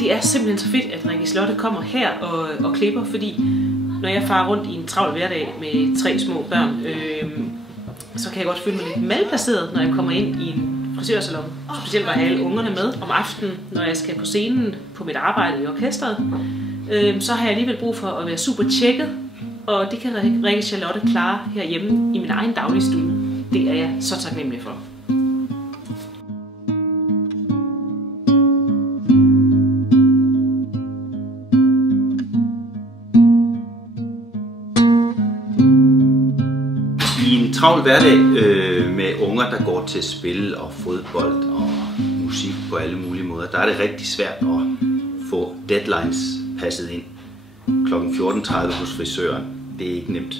Det er simpelthen så fedt, at Rikke Charlotte kommer her og klipper, fordi når jeg farer rundt i en travl hverdag med 3 små børn, så kan jeg godt føle mig lidt malplaceret, når jeg kommer ind i en frisørsalon. Specielt når jeg har alle ungerne med om aftenen, når jeg skal på scenen på mit arbejde i orkestret. Så har jeg alligevel brug for at være super tjekket, og det kan Rikke Charlotte klare herhjemme i min egen dagligstue. Det er jeg så taknemmelig for. I en travl hverdag med unger, der går til spil og fodbold og musik på alle mulige måder, der er det rigtig svært at få deadlines passet ind kl. 14.30 hos frisøren. Det er ikke nemt.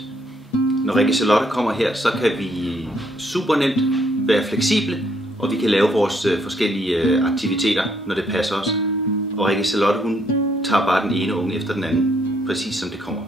Når Rikke Charlotte kommer her, så kan vi super nemt være fleksible, og vi kan lave vores forskellige aktiviteter, når det passer os. Og Rikke Charlotte, hun tager bare den ene unge efter den anden, præcis som det kommer.